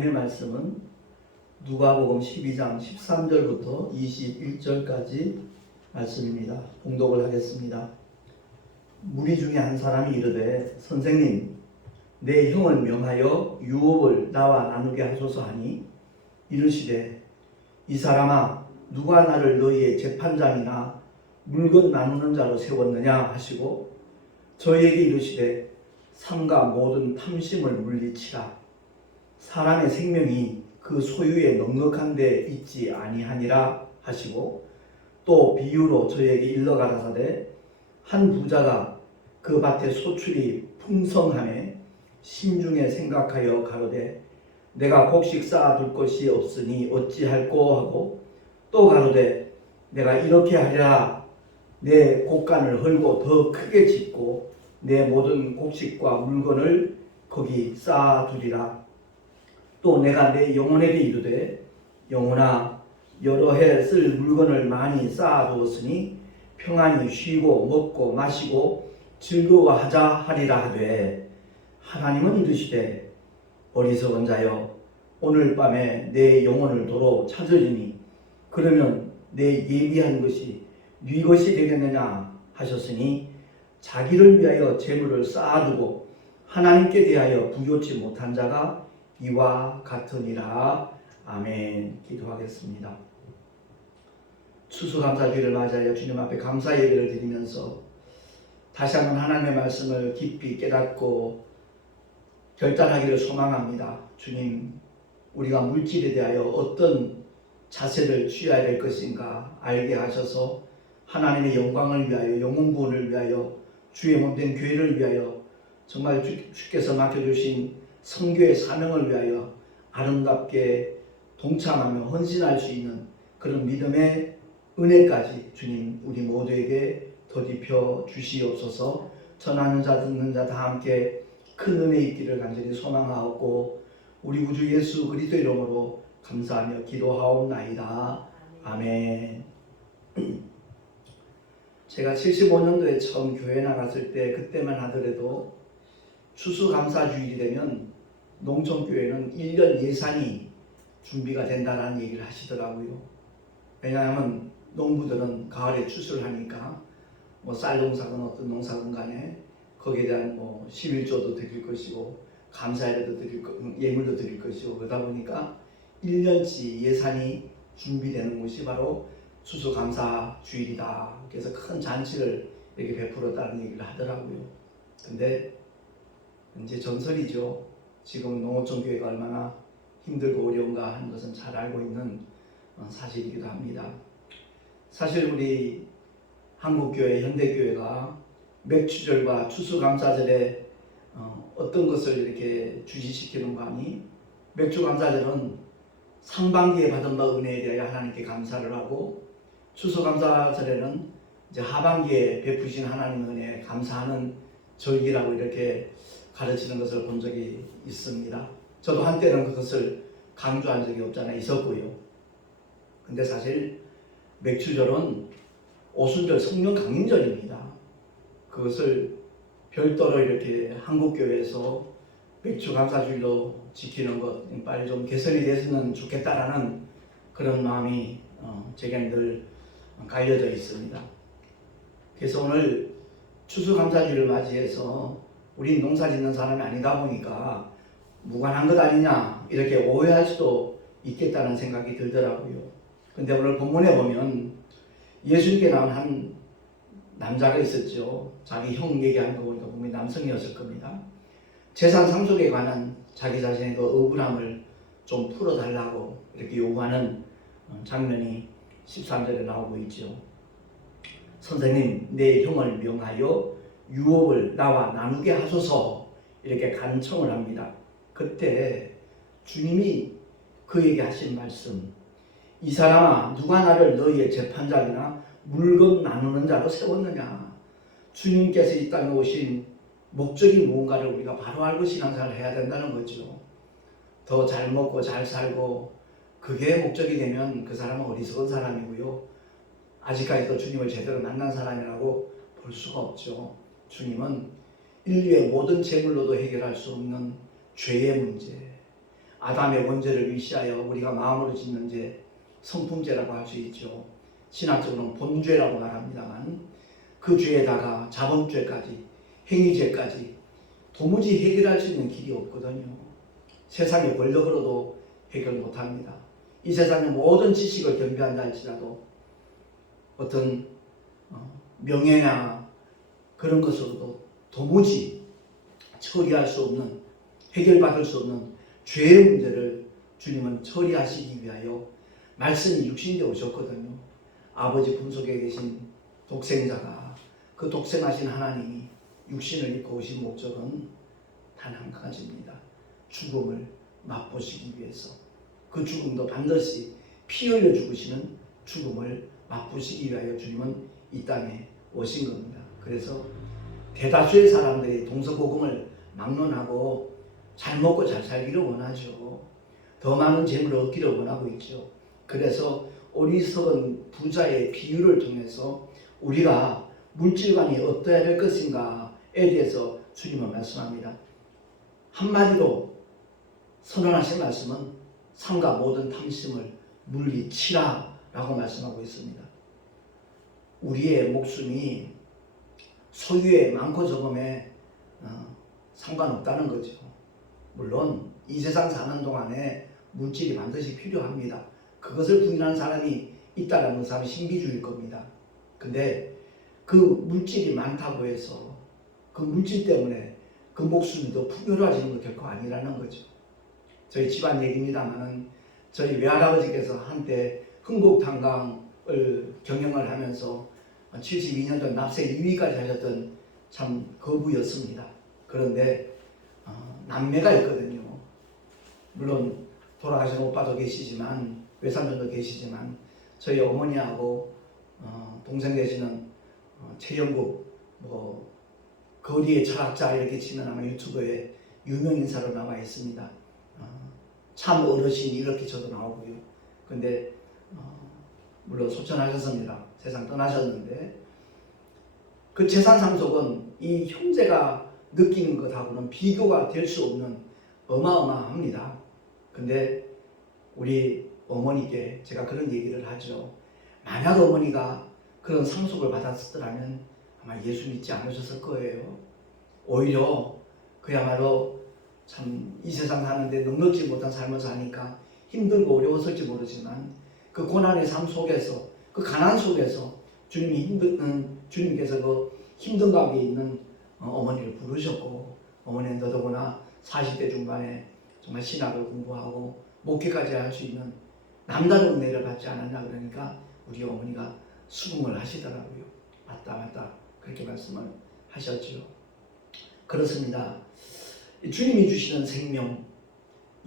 하나님의 말씀은 누가복음 12장 13절부터 21절까지 말씀입니다. 봉독을 하겠습니다. 무리 중에 한 사람이 이르되 선생님, 내 형을 명하여 유업을 나와 나누게 하소서 하니 이르시되 이 사람아, 누가 나를 너희의 재판장이나 물건 나누는 자로 세웠느냐 하시고 저희에게 이르시되 삼가 모든 탐심을 물리치라. 사람의 생명이 그 소유에 넉넉한 데 있지 아니하니라 하시고 또 비유로 저희에게 일러 가라사대 한 부자가 그 밭에 소출이 풍성함에 심중에 생각하여 가로되 내가 곡식 쌓아둘 것이 없으니 어찌할꼬 하고 또 가로되 내가 이렇게 하리라. 내 곡간을 헐고 더 크게 짓고 내 모든 곡식과 물건을 거기 쌓아두리라. 또 내가 내 영혼에게 이르되 영혼아, 여러 해 쓸 물건을 많이 쌓아두었으니 평안히 쉬고 먹고 마시고 즐거워하자 하리라 하되 하나님은 이르시되 어리석은 자여, 오늘 밤에 내 영혼을 도로 찾으리니 그러면 내 예비한 것이 네 것이 되겠느냐 하셨으니 자기를 위하여 재물을 쌓아두고 하나님께 대하여 부요치 못한 자가 이와 같으니라. 아멘. 기도하겠습니다. 추수감사주일을 맞이하여 주님 앞에 감사 예배를 드리면서 다시 한번 하나님의 말씀을 깊이 깨닫고 결단하기를 소망합니다. 주님, 우리가 물질에 대하여 어떤 자세를 취해야 될 것인가 알게 하셔서 하나님의 영광을 위하여, 영혼 구원을 위하여, 주의 몸된 교회를 위하여, 정말 주께서 맡겨주신 선교의 사명을 위하여 아름답게 동참하며 헌신할 수 있는 그런 믿음의 은혜까지 주님 우리 모두에게 더딥혀 주시옵소서. 전하는 자 듣는 자 다 함께 큰 은혜 있기를 간절히 소망하옵고 우리 구주 예수 그리스도 이름으로 감사하며 기도하옵나이다. 아멘. 제가 75년도에 처음 교회 나갔을 때 그때만 하더라도 추수감사주일이 되면 농촌교회는 1년 예산이 준비가 된다는 얘기를 하시더라고요. 왜냐하면 농부들은 가을에 추수를 하니까 쌀 농사건 어떤 농사건 간에 거기에 대한 11조도 드릴 것이고 감사예도 드릴 예물도 드릴 것이고 그러다 보니까 1년치 예산이 준비되는 곳이 바로 추수감사주일이다. 그래서 큰 잔치를 이렇게 베풀었다는 얘기를 하더라고요. 근데 이제 전설이죠. 지금 농어촌교회가 얼마나 힘들고 어려운가 하는 것은 잘 알고 있는 사실이기도 합니다. 사실 우리 한국교회, 현대교회가 맥추절과 추수감사절에 어떤 것을 이렇게 주시시키는가 하니 맥추감사절은 상반기에 받은 바 은혜에 대하여 하나님께 감사를 하고 추수감사절에는 이제 하반기에 베푸신 하나님 은혜에 감사하는 절기라고 이렇게 가르치는 것을 본 적이 있습니다. 저도 한때는 그것을 강조한 적이 없잖아요. 있었고요. 근데 사실 맥추절은 오순절 성령 강림절입니다. 그것을 별도로 이렇게 한국교회에서 맥추감사주일로 지키는 것 빨리 좀 개선이 됐으면 좋겠다라는 그런 마음이 제게 늘 깔려져 있습니다. 그래서 오늘 추수감사주일을 맞이해서 우린 농사 짓는 사람이 아니다 보니까 무관한 것 아니냐 이렇게 오해할 수도 있겠다는 생각이 들더라고요. 근데 오늘 본문에 보면 예수님께 나온 한 남자가 있었죠. 자기 형 얘기하는 거 보니까 분명히 남성이었을 겁니다. 재산 상속에 관한 자기 자신의 그 억울함을 좀 풀어달라고 이렇게 요구하는 장면이 13절에 나오고 있죠. 선생님, 내 형을 명하여 유업을 나와 나누게 하소서 이렇게 간청을 합니다. 그때 주님이 그에게 하신 말씀, 이 사람아, 누가 나를 너희의 재판장이나 물건 나누는 자로 세웠느냐. 주님께서 이 땅에 오신 목적이 무언가를 우리가 바로 알고 신앙생활을 해야 된다는 거죠. 더 잘 먹고 잘 살고 그게 목적이 되면 그 사람은 어리석은 사람이고요. 아직까지도 주님을 제대로 만난 사람이라고 볼 수가 없죠. 주님은 인류의 모든 재물로도 해결할 수 없는 죄의 문제, 아담의 원죄를 위시하여 우리가 마음으로 짓는 죄, 성품죄라고 할 수 있죠. 신학적으로는 본죄라고 말합니다만 그 죄에다가 자본죄까지, 행위죄까지 도무지 해결할 수 있는 길이 없거든요. 세상의 권력으로도 해결 못합니다. 이 세상의 모든 지식을 겸비한다 할지라도 어떤 명예나 그런 것으로도 도무지 처리할 수 없는, 해결받을 수 없는 죄의 문제를 주님은 처리하시기 위하여 말씀이 육신되어 오셨거든요. 아버지 품속에 계신 독생자가, 그 독생하신 하나님이 육신을 입고 오신 목적은 단 한 가지입니다. 죽음을 맛보시기 위해서. 그 죽음도 반드시 피 흘려 죽으시는 죽음을 맛보시기 위하여 주님은 이 땅에 오신 겁니다. 그래서 대다수의 사람들이 동서고금을 막론하고 잘 먹고 잘 살기를 원하죠. 더 많은 재물을 얻기를 원하고 있죠. 그래서 어리석은 부자의 비유를 통해서 우리가 물질관이 어떠해야 될 것인가에 대해서 주님은 말씀합니다. 한마디로 선언하신 말씀은 삶과 모든 탐심을 물리치라 라고 말씀하고 있습니다. 우리의 목숨이 소유에 많고 적음에 상관없다는 거죠. 물론 이 세상 사는 동안에 물질이 반드시 필요합니다. 그것을 부인하는 사람이 있다는 그 사람이 신비주의일 겁니다. 근데 그 물질이 많다고 해서 그 물질 때문에 그 목숨이 더 풍요로워지는 건 결코 아니라는 거죠. 저희 집안 얘기입니다만은 저희 외할아버지께서 한때 흥국탄광을 경영을 하면서 72년 전 납세 2위까지 하셨던 참 거부였습니다. 그런데 남매가 있거든요. 물론 돌아가신 오빠도 계시지만 외삼촌도 계시지만 저희 어머니하고 동생 되시는 최영국 거리의 철학자 이렇게 치면 아마 유튜브에 유명 인사로 나와 있습니다. 참 어르신 이렇게 저도 나오고요. 근데 물론 소천하셨습니다. 세상 떠나셨는데 그 재산 상속은 이 형제가 느끼는 것하고는 비교가 될 수 없는 어마어마합니다. 근데 우리 어머니께 제가 그런 얘기를 하죠. 만약 어머니가 그런 상속을 받았더라면 아마 예수 믿지 않으셨을 거예요. 오히려 그야말로 참 이 세상 사는데 넉넉지 못한 삶을 사니까 힘들고 어려웠을지 모르지만 그 고난의 삶 속에서 그 가난 속에서 주님께서 그 힘든 가운데 있는 어머니를 부르셨고 어머니는 더더구나 40대 중반에 정말 신학을 공부하고 목회까지 할 수 있는 남다른 은혜를 받지 않았나 그러니까 우리 어머니가 수긍을 하시더라고요. 맞다 그렇게 말씀을 하셨죠. 그렇습니다. 주님이 주시는 생명,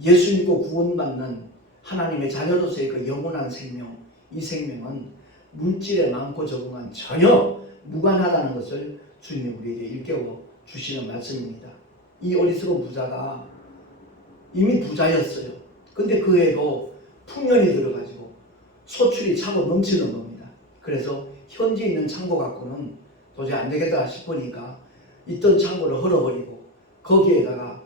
예수 믿고 구원받는 하나님의 자녀로서의 그 영원한 생명, 이 생명은 물질에 많고 적응은 전혀 무관하다는 것을 주님이 우리에게 일깨워 주시는 말씀입니다. 이 어리석은 부자가 이미 부자였어요. 근데 그 해도 풍년이 들어가지고 소출이 차고 넘치는 겁니다. 그래서 현재 있는 창고 갖고는 도저히 안 되겠다 싶으니까 있던 창고를 헐어버리고 거기에다가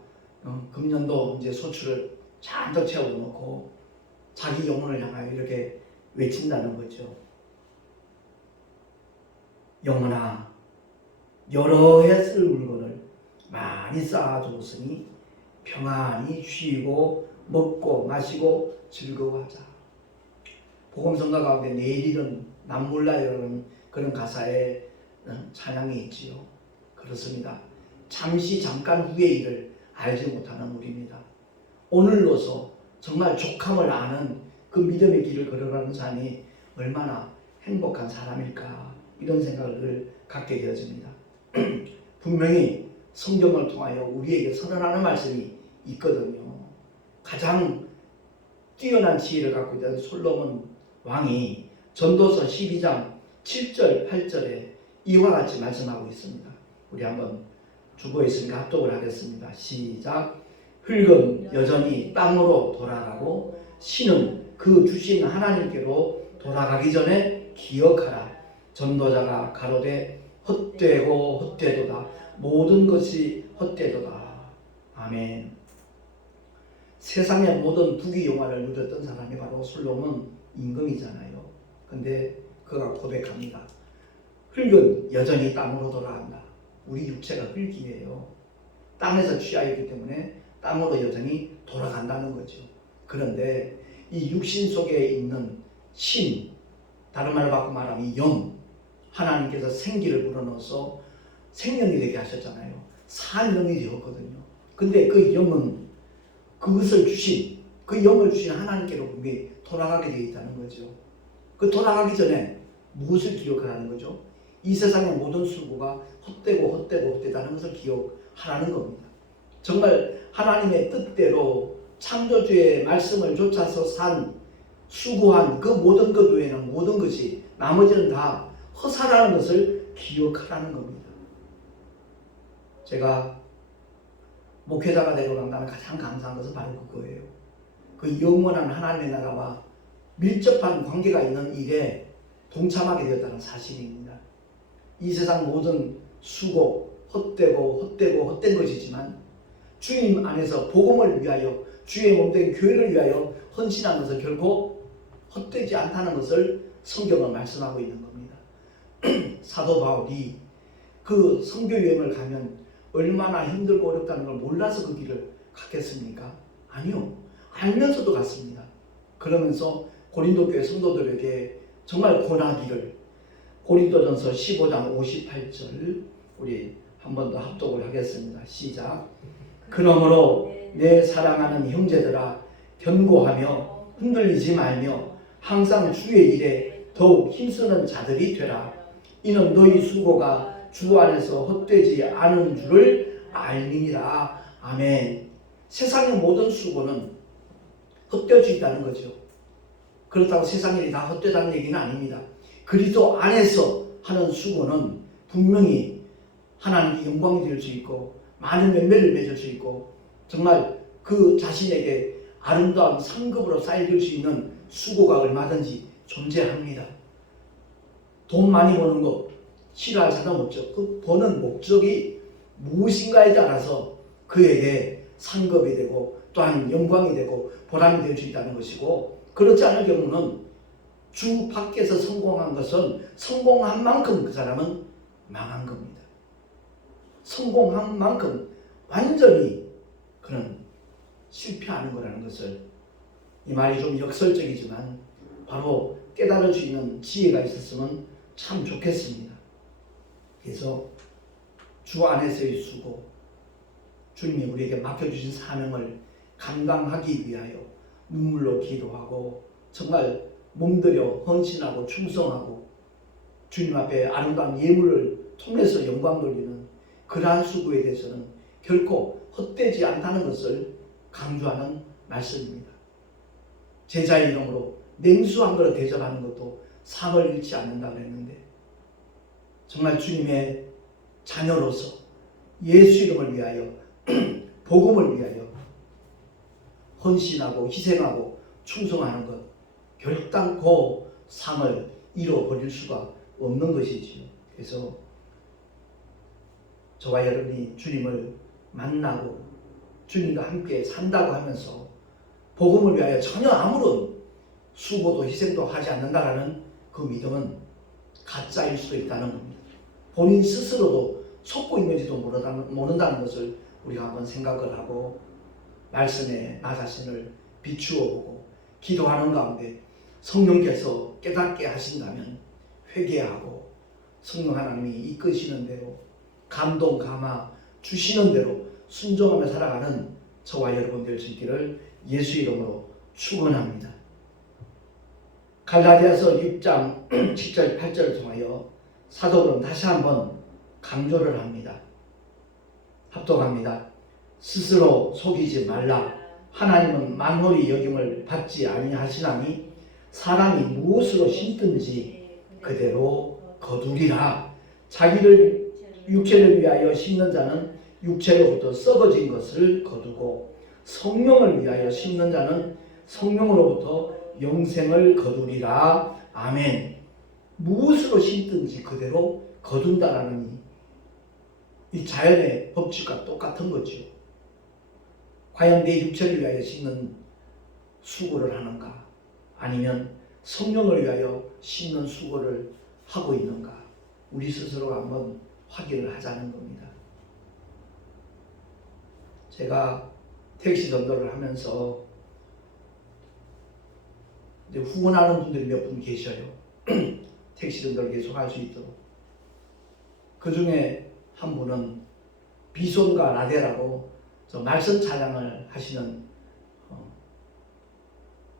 금년도 이제 소출을 잔뜩 채워놓고 자기 영혼을 향하여 이렇게 외친다는 거죠. 영혼아, 여러 해 쓸 물건을 많이 쌓아두었으니 평안히 쉬고 먹고 마시고 즐거워하자. 복음성가 가운데 내일은 남 몰라요라는 그런 가사에 찬양이 있지요. 그렇습니다. 잠깐 후의 일을 알지 못하는 우리입니다. 오늘로서 정말 족함을 아는 그 믿음의 길을 걸어가는 사람이 얼마나 행복한 사람일까 이런 생각을 갖게 되어집니다. 분명히 성경을 통하여 우리에게 선언하는 말씀이 있거든요. 가장 뛰어난 지혜를 갖고 있던 솔로몬 왕이 전도서 12장 7절 8절에 이와 같이 말씀하고 있습니다. 우리 한번 주보에 있으니까 합독을 하겠습니다. 시작. 흙은 여전히 땅으로 돌아가고 신은 그 주신 하나님께로 돌아가기 전에 기억하라. 전도자가 가로되 헛되고 헛되도다. 모든 것이 헛되도다. 아멘. 세상의 모든 부귀영화를 누렸던 사람이 바로 솔로몬 임금이잖아요. 근데 그가 고백합니다. 흙은 여전히 땅으로 돌아간다. 우리 육체가 흙이에요. 땅에서 취하였기 때문에 땅으로 여전히 돌아간다는 거죠. 그런데 이 육신 속에 있는 신, 다른 말로 바꿔 말하면 이 영, 하나님께서 생기를 불어넣어서 생명이 되게 하셨잖아요. 산 영이 되었거든요. 근데 그 영은 그것을 주신, 그 영을 주신 하나님께로 분명히 돌아가게 되어 있다는 거죠. 그 돌아가기 전에 무엇을 기억하라는 거죠? 이 세상의 모든 수고가 헛되다는 것을 기억하라는 겁니다. 정말 하나님의 뜻대로 창조주의 말씀을 좇아서 산 수고한 그 모든 것 외에는 모든 것이 나머지는 다 허사라는 것을 기억하라는 겁니다. 제가 목회자가 되고 난 다음에 가장 감사한 것은 바로 그거예요. 그 영원한 하나님의 나라와 밀접한 관계가 있는 일에 동참하게 되었다는 사실입니다. 이 세상 모든 수고, 헛된 것이지만 주님 안에서 복음을 위하여 주의 몸된 교회를 위하여 헌신한 것은 결코 헛되지 않다는 것을 성경은 말씀하고 있는 겁니다. 사도 바울이 그 선교 여행을 가면 얼마나 힘들고 어렵다는 걸 몰라서 그 길을 갔겠습니까? 아니요. 알면서도 갔습니다. 그러면서 고린도 교회 성도들에게 정말 권하기를, 고린도전서 15장 58절 우리 한 번 더 합독을 하겠습니다. 시작. 그러므로 내 사랑하는 형제들아 견고하며 흔들리지 말며 항상 주의 일에 더욱 힘쓰는 자들이 되라. 이는 너희 수고가 주 안에서 헛되지 않은 줄을 알미니라. 아멘. 세상의 모든 수고는 헛되어지다는 거죠. 그렇다고 세상 일이 다 헛되다는 얘기는 아닙니다. 그리스도 안에서 하는 수고는 분명히 하나님께 영광이 될 수 있고 많은 열매를 맺을 수 있고 정말 그 자신에게 아름다운 상급으로 쌓여질 수 있는 수고가 얼마든지 존재합니다. 돈 많이 버는 거 싫어할 사람 없죠. 그 버는 목적이 무엇인가에 따라서 그에게 상급이 되고 또한 영광이 되고 보람이 될 수 있다는 것이고, 그렇지 않을 경우는 주 밖에서 성공한 것은 성공한 만큼 그 사람은 망한 겁니다. 성공한 만큼 완전히 그는 실패하는 거라는 것을, 이 말이 좀 역설적이지만 바로 깨달을 수 있는 지혜가 있었으면 참 좋겠습니다. 그래서 주 안에서의 수고, 주님이 우리에게 맡겨주신 사명을 감당하기 위하여 눈물로 기도하고 정말 몸들여 헌신하고 충성하고 주님 앞에 아름다운 예물을 통해서 영광 돌리는 그러한 수고에 대해서는 결코 헛되지 않다는 것을 강조하는 말씀입니다. 제자의 이름으로 냉수 한 그릇 대접하는 것도 상을 잃지 않는다고 했는데, 정말 주님의 자녀로서 예수 이름을 위하여 복음을 위하여 헌신하고 희생하고 충성하는 것, 결단코 상을 잃어버릴 수가 없는 것이지요. 그래서 저와 여러분이 주님을 만나고 주님과 함께 산다고 하면서 복음을 위하여 전혀 아무런 수고도 희생도 하지 않는다라는 그 믿음은 가짜일 수도 있다는 겁니다. 본인 스스로도 속고 있는지도 모른다는 것을 우리가 한번 생각을 하고 말씀에 나 자신을 비추어 보고 기도하는 가운데 성령께서 깨닫게 하신다면 회개하고 성령 하나님이 이끄시는 대로 감동 감화 주시는 대로 순종하며 살아가는 저와 여러분들 되기를 예수 이름으로 축원합니다. 갈라디아서 6장 7절 8절을 통하여 사도는 다시 한번 강조를 합니다. 합독합니다. 스스로 속이지 말라. 하나님은 만홀히 여김을 받지 아니하시나니 사람이 무엇으로 심든지 그대로 거두리라. 자기를 육체를 위하여 심는 자는 육체로부터 썩어진 것을 거두고 성령을 위하여 심는 자는 성령으로부터 영생을 거두리라. 아멘. 무엇으로 심든지 그대로 거둔다라는 이 자연의 법칙과 똑같은 거죠. 과연 내 육체를 위하여 씻는 수고를 하는가? 아니면 성령을 위하여 씻는 수고를 하고 있는가? 우리 스스로가 한번 확인을 하자는 겁니다. 제가 택시 전도를 하면서 이제 후원하는 분들이 몇 분 계셔요. 택시 전도를 계속 할 수 있도록. 그 중에 한 분은 비손과 라데라고 저 말씀 찬양을 하시는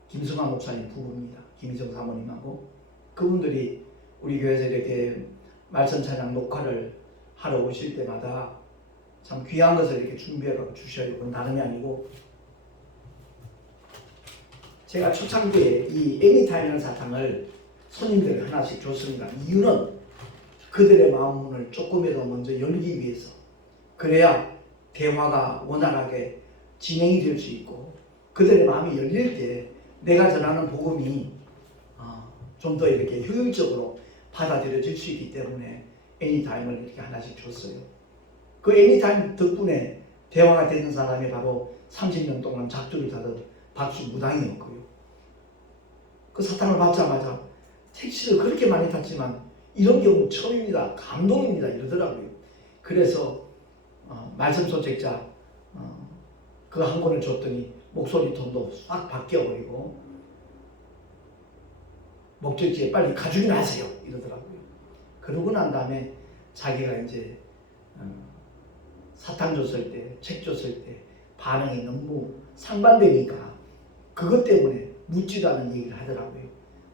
김승환 목사님 부부입니다. 김희정 사모님하고 그분들이 우리 교회에서 이렇게 말씀 찬양 녹화를 하러 오실 때마다 참 귀한 것을 이렇게 준비해 주셔요. 그건 다름이 아니고 제가 초창기에 이 애니타임이라는 사탕을 손님들 하나씩 줬습니다. 이유는 그들의 마음문을 조금이라도 먼저 열기 위해서, 그래야 대화가 원활하게 진행이 될 수 있고 그들의 마음이 열릴 때 내가 전하는 복음이 좀 더 이렇게 효율적으로 받아들여질 수 있기 때문에 애니타임을 이렇게 하나씩 줬어요. 그 애니타임 덕분에 대화가 되는 사람이 바로 30년 동안 작두를 타던 박수무당이었고요. 그 사탕을 받자마자 택시를 그렇게 많이 탔지만 이런 경우 처음입니다. 감동입니다. 이러더라고요. 그래서 말씀 소책자 그 한 권을 줬더니 목소리 톤도 싹 바뀌어버리고 목적지에 빨리 가주긴 하세요. 이러더라고요. 그러고 난 다음에 자기가 이제 사탕 줬을 때, 책 줬을 때 반응이 너무 상반되니까 그것 때문에 묻지도 않은 얘기를 하더라고요.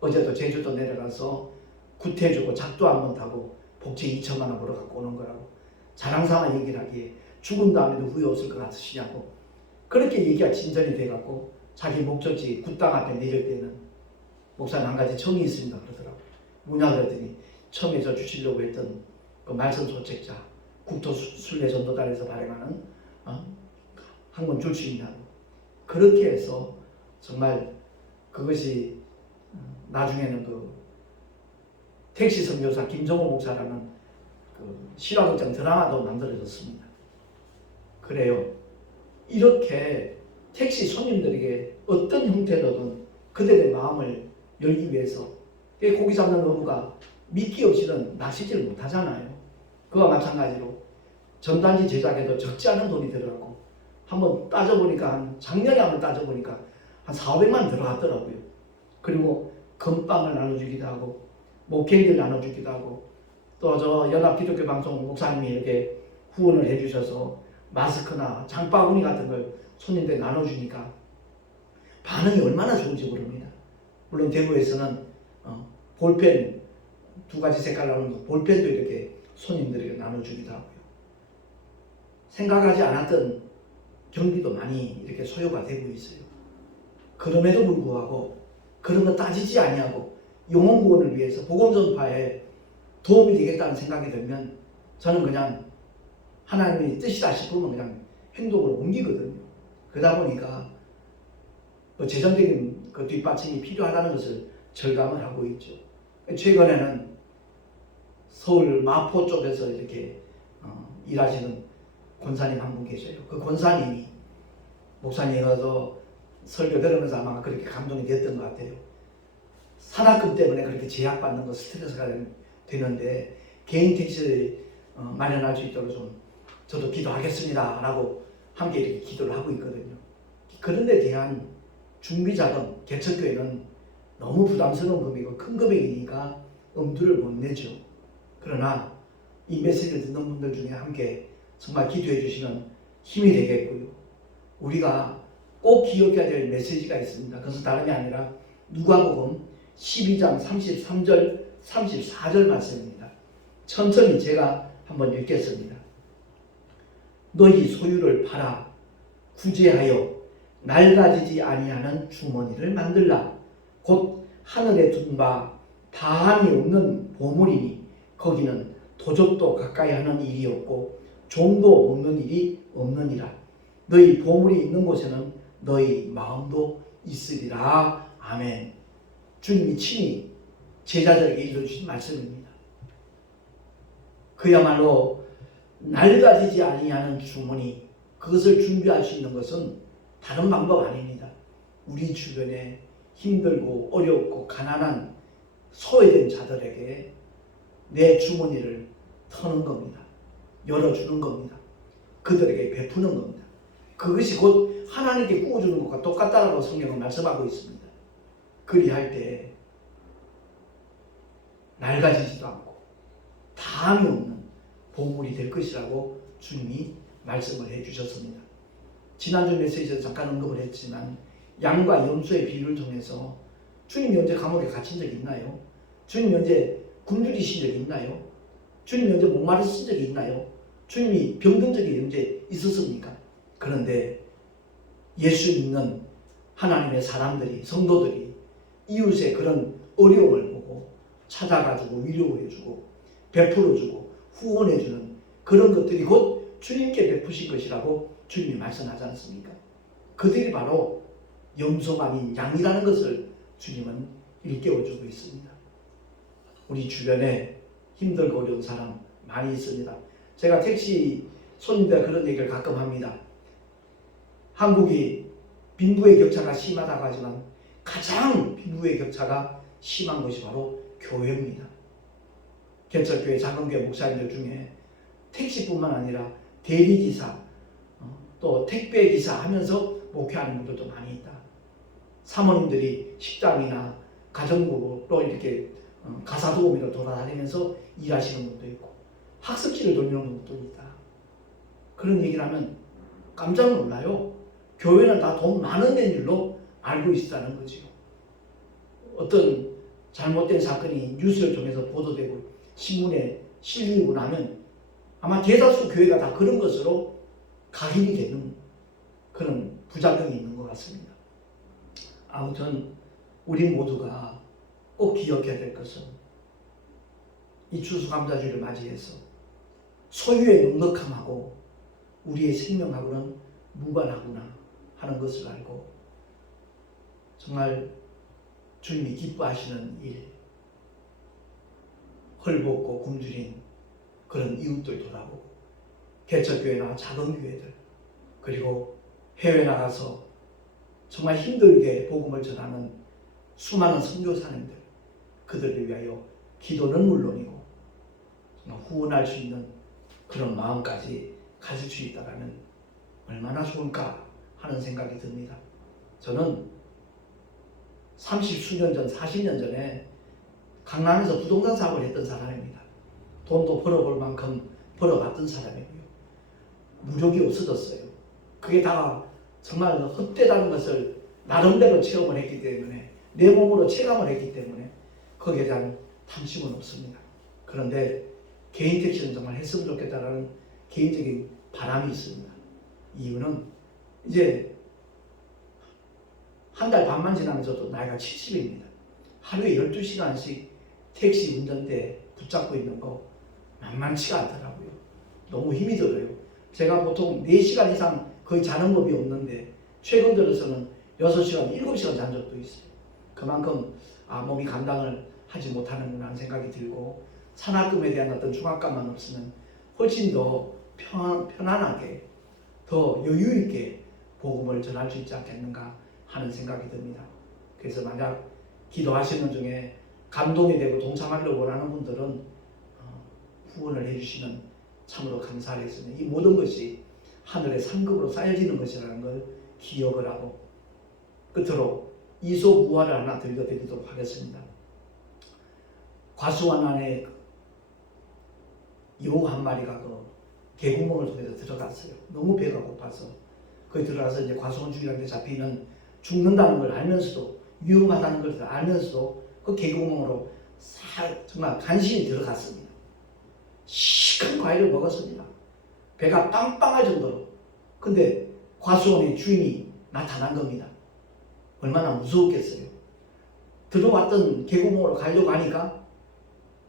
어제도 제주도 내려가서 구태주고 작두 한 번 타고 복채 2천만 원 벌어 갖고 오는 거라고 자랑삼아 얘기를 하기에 죽은 다음에도 후회 없을 것 같으시냐고 그렇게 얘기가 진전이 돼갖고 자기 목적지 굿당 앞에 내릴 때는 목사님 한 가지 정이 있습니다 그러더라고요. 뭐냐 그랬더니 처음에 저 주시려고 했던 그 말씀 소책자 국토순례전도단에서 발행하는 한 권 줄 수 있냐고. 그렇게 해서 정말 그것이 나중에는 그 택시 선교사 김정호 목사라는 그 실화극장 드라마도 만들어졌습니다. 그래요. 이렇게 택시 손님들에게 어떤 형태로든 그들의 마음을 열기 위해서 고기 잡는 어부가 미끼 없이는 낚시질 못하잖아요. 그와 마찬가지로 전단지 제작에도 적지 않은 돈이 들어가고 한번 따져보니까 작년에 한번 따져보니까 한 4,500만 들어갔더라고요. 그리고 금빵을 나눠주기도 하고 목캔디를 나눠주기도 하고 또 저 연합기독교 방송 목사님이 이렇게 후원을 해주셔서 마스크나 장바구니 같은 걸 손님들 나눠주니까 반응이 얼마나 좋은지 모릅니다. 물론 대구에서는 볼펜 2가지 색깔 나오는 볼펜도 이렇게 손님들에게 나눠주기도 하고요. 생각하지 않았던 경비도 많이 이렇게 소요가 되고 있어요. 그럼에도 불구하고 그런 거 따지지 아니하고 영혼구원을 위해서 복음 전파에 도움이 되겠다는 생각이 들면 저는 그냥 하나님의 뜻이다 싶으면 그냥 행동으로 옮기거든요. 그러다 보니까 재정적인 그 뒷받침이 필요하다는 것을 절감을 하고 있죠. 최근에는 서울 마포 쪽에서 이렇게 일하시는 권사님 한 분 계셔요. 그 권사님이 목사님이 가서 설교 들으면서 아마 그렇게 감동이 됐던 것 같아요. 산학금 때문에 그렇게 제약받는 거 스트레스가 되는데 개인 택시를 마련할 수 있도록 좀 저도 기도하겠습니다 라고 함께 이렇게 기도를 하고 있거든요. 그런 데 대한 준비자금, 개척교회는 너무 부담스러운 금액이고 큰 금액이니까 엄두를 못 내죠. 그러나 이 메시지를 듣는 분들 중에 함께 정말 기도해 주시면 힘이 되겠고요. 우리가 꼭 기억해야 될 메시지가 있습니다. 그것은 다름이 아니라 누가복음 12장 33절 34절 말씀입니다. 천천히 제가 한번 읽겠습니다. 너희 소유를 팔아 구제하여 낡아지지 아니하는 주머니를 만들라. 곧 하늘에 둔 바 다함이 없는 보물이니 거기는 도적도 가까이 하는 일이 없고 종도 먹는 일이 없느니라. 너희 보물이 있는 곳에는 너희 마음도 있으리라. 아멘. 주님이 친히 제자들에게 일러주신 말씀입니다. 그야말로 낡아지지 아니하는 주머니, 그것을 준비할 수 있는 것은 다른 방법 아닙니다. 우리 주변에 힘들고 어렵고 가난한 소외된 자들에게 내 주머니를 터는 겁니다. 열어주는 겁니다. 그들에게 베푸는 겁니다. 그것이 곧 하나님께 구워주는 것과 똑같다라고 성경은 말씀하고 있습니다. 그리할 때 낡아지지도 않고 다함이 없는 보물이 될 것이라고 주님이 말씀을 해주셨습니다. 지난주 메시지에서 잠깐 언급을 했지만 양과 염소의 비유를 통해서 주님이 언제 감옥에 갇힌 적이 있나요? 주님이 언제 굶주리신 적이 있나요? 주님이 언제 목마르신 적이 있나요? 주님이 병든 적이 언제 있었습니까? 그런데 예수 믿는 하나님의 사람들이, 성도들이 이웃의 그런 어려움을 보고 찾아가지고 위로해주고 베풀어주고 후원해주는 그런 것들이 곧 주님께 베푸신 것이라고 주님이 말씀하지 않습니까? 그들이 바로 염소가 아닌 양이라는 것을 주님은 일깨워주고 있습니다. 우리 주변에 힘들고 어려운 사람 많이 있습니다. 제가 택시 손님들 그런 얘기를 가끔 합니다. 한국이 빈부의 격차가 심하다고 하지만 가장 빈부의 격차가 심한 것이 바로 교회입니다. 개척교회 작은 교회 목사님들 중에 택시뿐만 아니라 대리기사 또 택배기사 하면서 목회하는 분들도 많이 있다. 사모님들이 식당이나 가정부로 또 이렇게 가사도우미로 돌아다니면서 일하시는 분도 있고 학습지를 돌리는 분도 있다. 그런 얘기를 하면 깜짝 놀라요. 교회는 다 돈 많은 데인 줄로 알고 있다는 거죠. 어떤 잘못된 사건이 뉴스를 통해서 보도되고 신문에 실리고 나면 아마 대다수 교회가 다 그런 것으로 각인이 되는 그런 부작용이 있는 것 같습니다. 아무튼 우리 모두가 꼭 기억해야 될 것은 이 추수감사주를 맞이해서 소유의 넉넉함하고 우리의 생명하고는 무관하구나 하는 것을 알고 정말 주님이 기뻐하시는 일, 헐벗고 굶주린 그런 이웃들 돌아보고 개척교회나 작은 교회들 그리고 해외 나가서 정말 힘들게 복음을 전하는 수많은 선교사님들 그들을 위하여 기도는 물론이고 정말 후원할 수 있는 그런 마음까지 가질 수 있다면 얼마나 좋을까 하는 생각이 듭니다. 저는 30수년 전, 40년 전에 강남에서 부동산 사업을 했던 사람입니다. 돈도 벌어볼 만큼 벌어봤던 사람이고요. 무력이 없어졌어요. 그게 다 정말 헛되다는 것을 나름대로 체험을 했기 때문에 내 몸으로 체감을 했기 때문에 거기에 대한 탐심은 없습니다. 그런데 개인 택시는 정말 했으면 좋겠다라는 개인적인 바람이 있습니다. 이유는 이제 한 달 반만 지나면 저도 나이가 70입니다. 하루에 12시간씩 택시 운전대 붙잡고 있는 거 만만치가 않더라고요. 너무 힘이 들어요. 제가 보통 4시간 이상 거의 자는 법이 없는데 최근 들어서는 6시간, 7시간 잔 적도 있어요. 그만큼 몸이 감당을 하지 못하는구나 하는 생각이 들고 산학금에 대한 어떤 중압감만 없으면 훨씬 더 편안하게 더 여유 있게 복음을 전할 수 있지 않겠는가 하는 생각이 듭니다. 그래서 만약 기도하시는 중에 감동이 되고 동참하려고 원하는 분들은 후원을 해주시면 참으로 감사하겠습니다. 이 모든 것이 하늘의 상급으로 쌓여지는 것이라는 걸 기억을 하고 끝으로 이솝우화를 하나 들려드리도록 하겠습니다. 과수원 안에 여우 한 마리가 그 개구멍을 통해서 들어갔어요. 너무 배가 고파서 거기 들어가서 이제 과수원 주인한테 잡히면 죽는다는 걸 알면서도 위험하다는 걸 알면서도 그 개구멍으로 정말 간신히 들어갔습니다. 시큰 과일을 먹었습니다. 배가 빵빵할 정도로. 근데 과수원의 주인이 나타난 겁니다. 얼마나 무서웠겠어요. 들어왔던 개구멍으로 가려고 하니까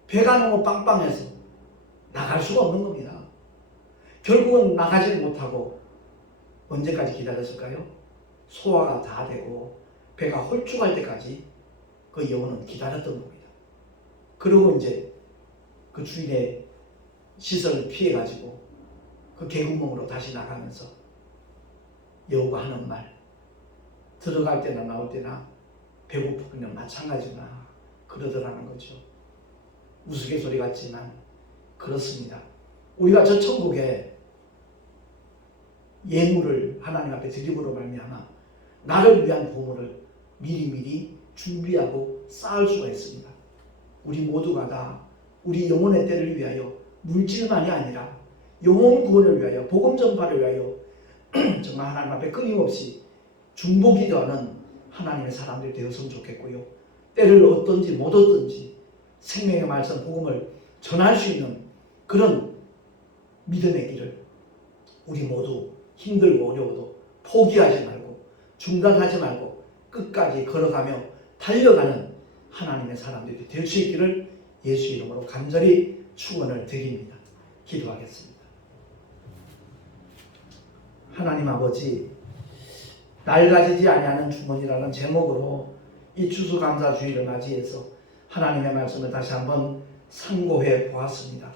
배가 너무 빵빵해서 나갈 수가 없는 겁니다. 결국은 나가지 못하고 언제까지 기다렸을까요? 소화가 다 되고 배가 홀쭉할 때까지 그 여우는 기다렸던 겁니다. 그리고 이제 그 주인의 시선을 피해가지고 그 개구멍으로 다시 나가면서 여우가 하는 말, 들어갈 때나 나올 때나 배고프면 마찬가지구나 그러더라는 거죠. 우스갯소리 같지만 그렇습니다. 우리가 저 천국에 예물을 하나님 앞에 드림으로 말미암아 나를 위한 보물을 미리미리 준비하고 쌓을 수가 있습니다. 우리 모두가 다 우리 영혼의 때를 위하여 물질만이 아니라 영혼 구원을 위하여 복음 전파를 위하여 정말 하나님 앞에 끊임없이 중보기도하는 하나님의 사람들이 되었으면 좋겠고요. 때를 얻든지 못 얻든지 생명의 말씀 복음을 전할 수 있는 그런 믿음의 길을 우리 모두 힘들고 어려워도 포기하지 말고 중단하지 말고 끝까지 걸어가며 달려가는 하나님의 사람들이 될 수 있기를 예수 이름으로 간절히 축원을 드립니다. 기도하겠습니다. 하나님 아버지, 낡아지지 아니하는 주머니라는 제목으로 이 추수감사주의를 맞이해서 하나님의 말씀을 다시 한번 상고해 보았습니다.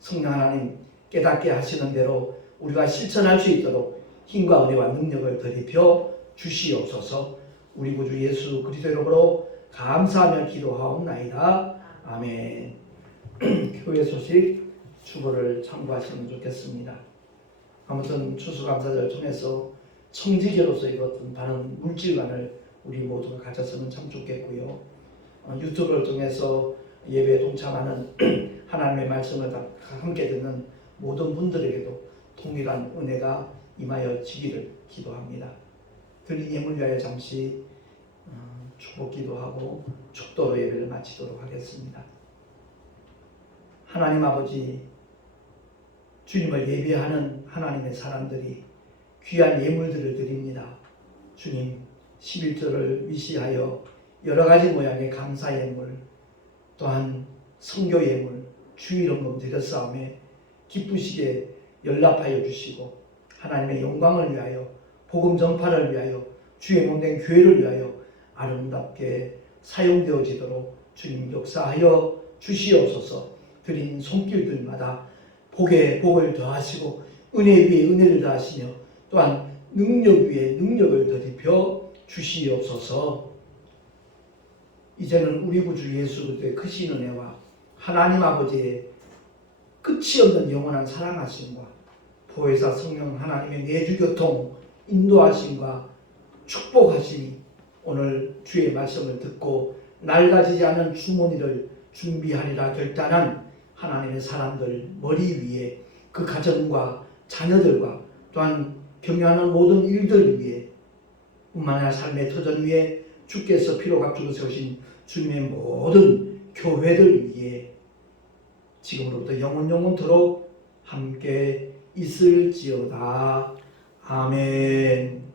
성령 하나님 깨닫게 하시는 대로 우리가 실천할 수 있도록 힘과 은혜와 능력을 더입혀 주시옵소서. 우리 구주 예수 그리스도 이름으로 감사하며 기도하옵나이다. 아멘. 교회 소식 주보를 참고하시면 좋겠습니다. 아무튼 추수감사절을 통해서 청지기로서의 어떤 바른 물질관을 우리 모두가 가졌으면 참 좋겠고요. 유튜브를 통해서 예배에 동참하는 하나님의 말씀을 함께 듣는 모든 분들에게도 동일한 은혜가 임하여 지기를 기도합니다. 드린 예물 위하여 잠시 축복 기도하고 축도로 예배를 마치도록 하겠습니다. 하나님 아버지, 주님을 예배하는 하나님의 사람들이 귀한 예물들을 드립니다. 주님, 11조를 위시하여 여러 가지 모양의 감사 예물, 또한 성교 예물, 주일헌금 드렸사오매 기쁘시게 연락하여 주시고 하나님의 영광을 위하여 복음 전파를 위하여 주의 몸된 교회를 위하여 아름답게 사용되어지도록 주님 역사하여 주시옵소서. 드린 손길들마다 복에 복을 더하시고 은혜 위에 은혜를 더하시며 또한 능력 위에 능력을 더입혀 주시옵소서. 이제는 우리 구주 예수 그리스도의 크신 은혜와 하나님 아버지의 끝이 없는 영원한 사랑하심과 보혜사 성령 하나님의 내주교통 인도하심과 축복하심이 오늘 주의 말씀을 듣고 낡아지지 않은 주머니를 준비하리라 결단한 하나님의 사람들 머리 위에 그 가정과 자녀들과 또한 경영하는 모든 일들 위에 뿐만 아니라 삶의 터전 위에 주께서 피로 값주고 세우신 주님의 모든 교회들 위에 지금으로부터 영원토록 함께 있을지어다. 아멘.